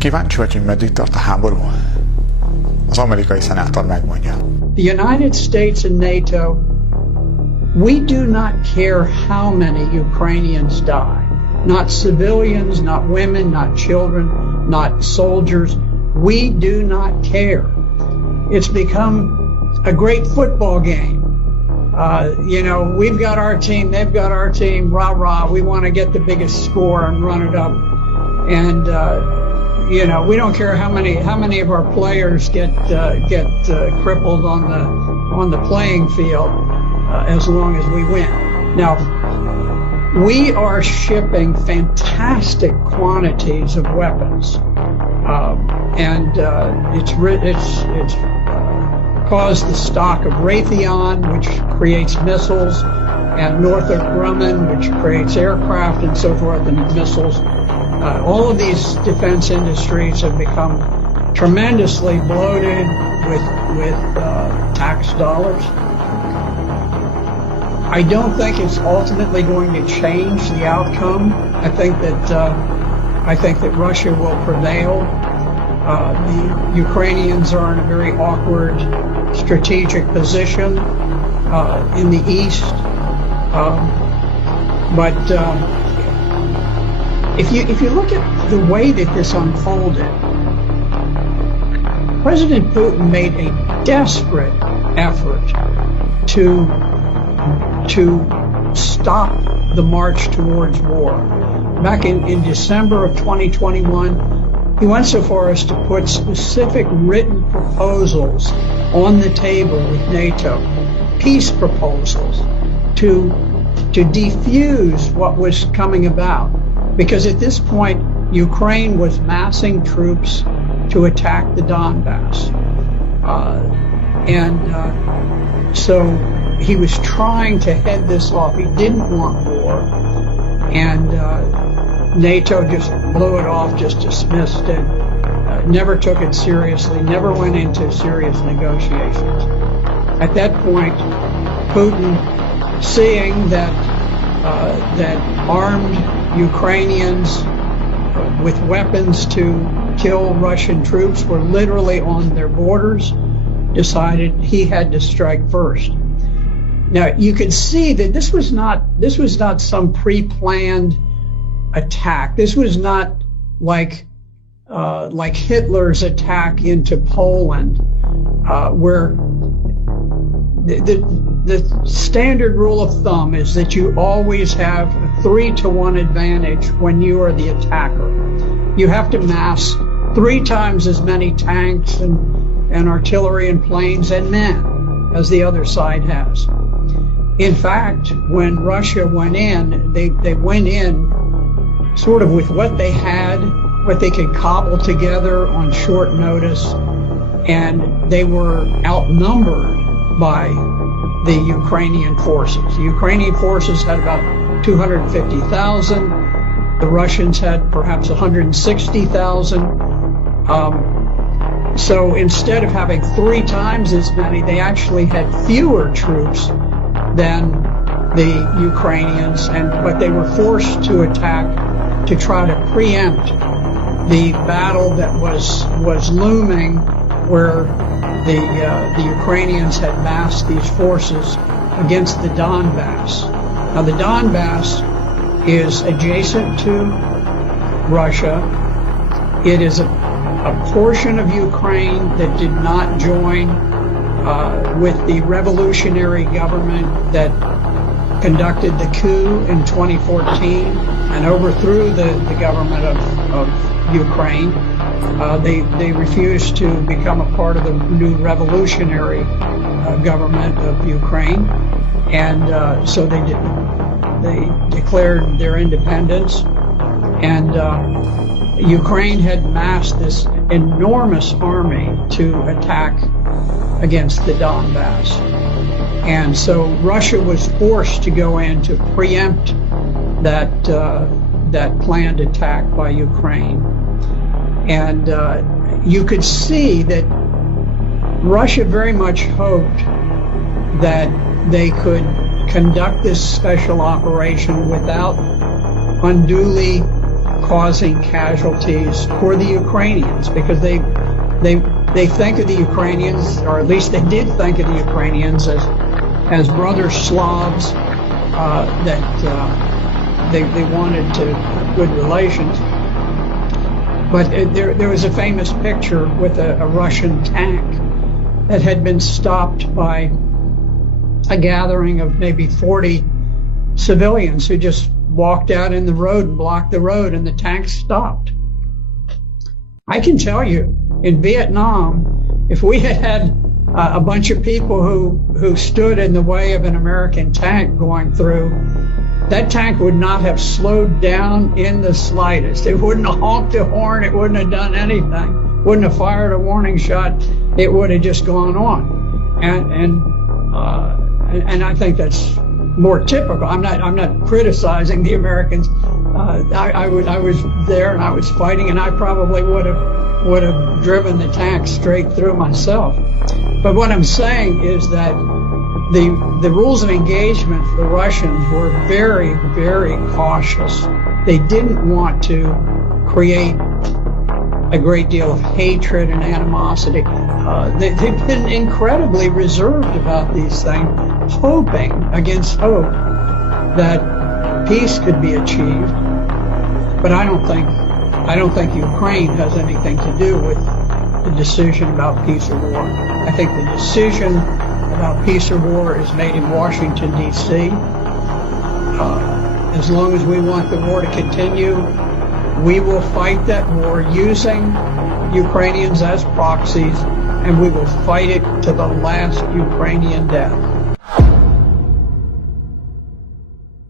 Kíváncsi vagy, hogy meddig tart a háború? Az amerikai szenátor megmondja. The United States and NATO, we do not care how many Ukrainians die. Not civilians, not women, not children, not soldiers. We do not care. It's become a great football game. We've got our team, they've got our team, rah, rah. We want to get the biggest score and run it up. And, we don't care how many of our players get crippled on the playing field, as long as we win. Now, we are shipping fantastic quantities of weapons, and it's caused the stock of Raytheon, which creates missiles, and Northrop Grumman, which creates aircraft and so forth, and missiles. All of these defense industries have become tremendously bloated with tax dollars. I don't think it's ultimately going to change the outcome. I think that Russia will prevail. The Ukrainians are in a very awkward strategic position in the east, but if you look at the way that this unfolded, President Putin made a desperate effort to stop the march towards war. Back in December of 2021, he went so far as to put specific written proposals on the table with NATO, peace proposals, to defuse what was coming about. Because at this point, Ukraine was massing troops to attack the Donbass. So he was trying to head this off. He didn't want war. And NATO just blew it off, just dismissed it, never took it seriously, never went into serious negotiations. At that point, Putin, seeing that armed Ukrainians with weapons to kill Russian troops were literally on their borders, decided he had to strike first. Now, you can see that this was not some pre-planned attack. This was not like Hitler's attack into Poland, where the standard rule of thumb is that you always have a 3-to-1 advantage when you are the attacker. You have to mass 3 times as many tanks and artillery and planes and men as the other side has. In fact, when Russia went in, they went in sort of with what they had, what they could cobble together on short notice, and they were outnumbered by the Ukrainian forces. The Ukrainian forces had about 250,000. The Russians had perhaps 160,000. So instead of having 3 times as many, they actually had fewer troops than the Ukrainians, but they were forced to attack to try to preempt the battle that was looming, where the Ukrainians had massed these forces against the Donbass. Now, the Donbass is adjacent to Russia. It is a portion of Ukraine that did not join with the revolutionary government that conducted the coup in 2014 and overthrew the government of Ukraine. They refused to become a part of the new revolutionary government of Ukraine, and so they declared their independence. And Ukraine had massed this enormous army to attack against the Donbass. And so Russia was forced to go in to preempt that planned attack by Ukraine. And you could see that Russia very much hoped that they could conduct this special operation without unduly causing casualties for the Ukrainians, because they think of the Ukrainians, or at least they did think of the Ukrainians as brother Slavs that they wanted to have good relations. But there was a famous picture with a Russian tank that had been stopped by a gathering of maybe 40 civilians who just walked out in the road and blocked the road, and the tank stopped. I can tell you, in Vietnam, if we had a bunch of people who stood in the way of an American tank going through, that tank would not have slowed down in the slightest. It wouldn't have honked a horn. It wouldn't have done anything. Wouldn't have fired a warning shot. It would have just gone on. And I think that's more typical. I'm not criticizing the Americans. I was there and I was fighting, and I probably would have driven the tank straight through myself. But what I'm saying is that the rules of engagement for the Russians were very, very cautious. They didn't want to create a great deal of hatred and animosity. They've been incredibly reserved about these things, hoping against hope that peace could be achieved. But I don't think Ukraine has anything to do with the decision about peace or war. I think the decision about peace or war is made in Washington, D.C. As long as we want the war to continue, we will fight that war using Ukrainians as proxies, and we will fight it to the last Ukrainian death.